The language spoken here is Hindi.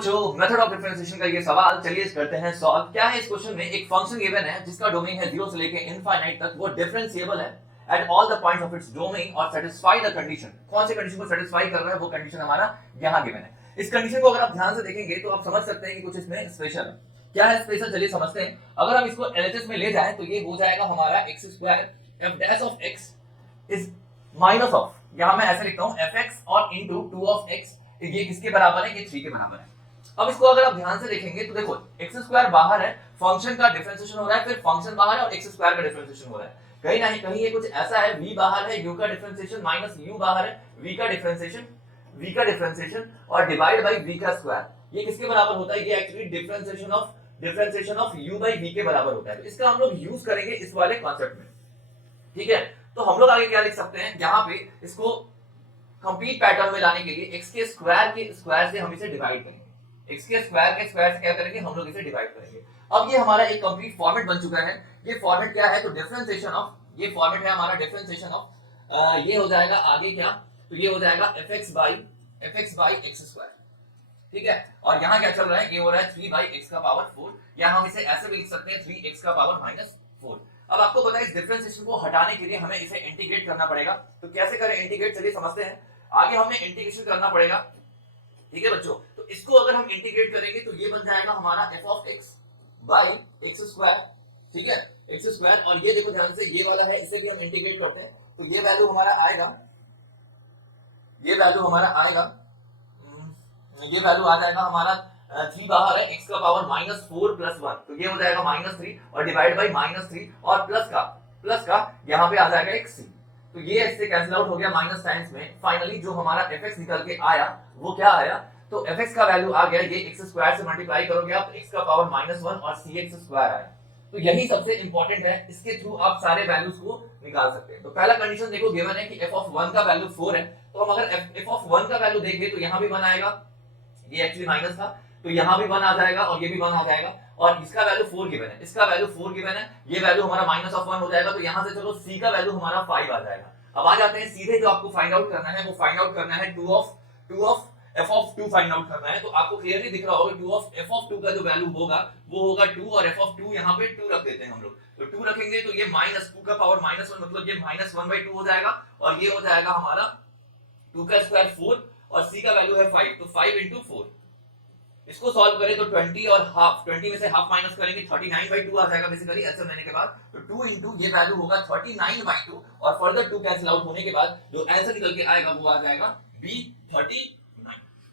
बच्चों, मेथड ऑफ डिफरेंशिएशन का ये सवाल चलिए करते हैं सॉल्व। क्या है इस क्वेश्चन में, एक फंक्शन गिवन है जिसका डोमेन है 0 से लेके इनफाइनाइट तक, वो डिफरेंशिएबल है at all the points of its domain और सेटिस्फाई द कंडीशन। कौन सी कंडीशन को सेटिस्फाई कर रहा है, वो कंडीशन हमारा यहाँ गिवन है। इस कंडीशन को अगर आप ध्यान से देखेंगे तो आप समझ सकते हैं कि कुछ इसमें स्पेशल है। क्या है स्पेशल, चलिए समझते हैं। अगर हम इसको एलएचएस में ले जाएं तो ये हो जाएगा हमारा x square f dash of x is minus of, यहां मैं ऐसे लिखता हूं fx और इनटू 2 ऑफ x, ये किसके बराबर है, ये 3 के बराबर है। अब इसको अगर आप ध्यान से देखेंगे तो देखो x स्क्वायर बाहर है, फंक्शन का डिफरेंशिएशन हो रहा है, फिर फंक्शन बाहर है और x स्क्वायर का डिफरेंशिएशन हो रहा है। कहीं ना कहीं ये कुछ ऐसा है, v बाहर है, u का डिफरेंशिएशन माइनस u बाहर है, v का डिफरेंशिएशन और डिवाइड बाय v का स्क्वायर, ये किसके बराबर होता है, ये actually differentiation of u by v के बराबर होता है। तो इसका हम लोग यूज करेंगे इस वाले कांसेप्ट में, ठीक है। तो हम लोग आगे क्या लिख सकते हैं, यहाँ पे इसको कंप्लीट पैटर्न में लाने के लिए x के स्क्वायर से हम इसे डिवाइड करेंगे, x के स्क्वायर से क्या करेंगे, हम लोग इसे डिवाइड करेंगे। अब ये हमारा एक कंप्लीट फॉर्मेट बन चुका है। ये फॉर्मेट क्या है, तो डिफरेंशिएशन ऑफ, ये फॉर्मेट है हमारा डिफरेंशिएशन ऑफ, ये हो जाएगा आगे क्या, तो ये हो जाएगा fx बाई x स्क्वायर, ठीक है। और यहाँ क्या चल रहा है, ये हो रहा है 3 बाई x का पावर 4, या हम इसे ऐसे भी लिख सकते हैं 3x का पावर माइनस 4। अब आपको पता है इस डिफरेंशिएशन को हटाने के लिए हमें इसे इंटीग्रेट करना पड़ेगा। तो कैसे करें इंटीग्रेट, चलिए समझते हैं। आगे हमें इंटीग्रेशन करना पड़ेगा, ठीक है बच्चों। तो इसको अगर हम इंटीग्रेट करेंगे तो ये बन जाएगा हमारा f of x by x square, ठीक है, x स्क्वायर। और ये देखो ध्यान से, ये वाला है, इसे भी हम इंटीग्रेट करते हैं तो ये वैल्यू हमारा आएगा, ये वैल्यू आ जाएगा हमारा 3 बाहर है, x का पावर माइनस 4 प्लस 1, तो ये हो जाएगा माइनस 3 और डिवाइड बाई माइनस 3 और प्लस का यहाँ पे आ जाएगा एक c, तो ये इससे कैंसिल आउट हो गया माइनस साइंस में। फाइनली जो हमारा fx निकल के आया वो क्या आया, तो fx का वैल्यू आ गया, ये x स्क्वायर से मल्टीप्लाई करोगे आप, x का पावर माइनस 1 और cx स्क्वायर आया। तो यही सबसे इंपॉर्टेंट है, इसके थ्रू आप सारे वैल्यूज को निकाल सकते हैं। तो पहला कंडीशन देखो गिवन है कि f ऑफ 1 का वैल्यू 4 है, तो हम अगर f ऑफ 1 का वैल्यू देखें तो यहाँ भी 1 आएगा, ये एक्चुअली माइनस था, तो यहाँ भी 1 आ जाएगा और ये भी 1 आ जाएगा। और इसका वैल्यू 4 गिवन है, इसका वैल्यू 4 गिवन है, ये वैल्यू हमारा माइनस ऑफ 1 हो जाएगा। तो यहाँ से चलो c का वैल्यू हमारा 5 आ जाएगा। अब आ जाते हैं सीधे, जो आपको फाइंड आउट करना है वो फाइंड आउट करना है 2 of f of 2 find out करना है। तो आपको क्लियरली दिख रहा होगा 2 ऑफ f ऑफ 2 का जो वैल्यू होगा वो होगा 2, और f ऑफ 2 यहाँ पे 2 रख देते हैं हम लोग। तो 2 रखेंगे तो ये माइनस 2 का पावर माइनस 1, मतलब ये माइनस 1/2 हो जाएगा, और ये हो जाएगा हमारा 2 का स्क्वायर 4 और c का वैल्यू है 5, तो 5 into 4। इसको सॉल्व करें तो 20 और हाफ, 20 में से हाफ माइनस करेंगे 39/2 आ जाएगा बेसिकली एलसीएम लेने के बाद। तो 2 into ये वैल्यू होगा 39/2 और फर्दर 2 कैंसिल आउट होने के बाद जो आंसर निकल के आएगा वो आ जाएगा b 30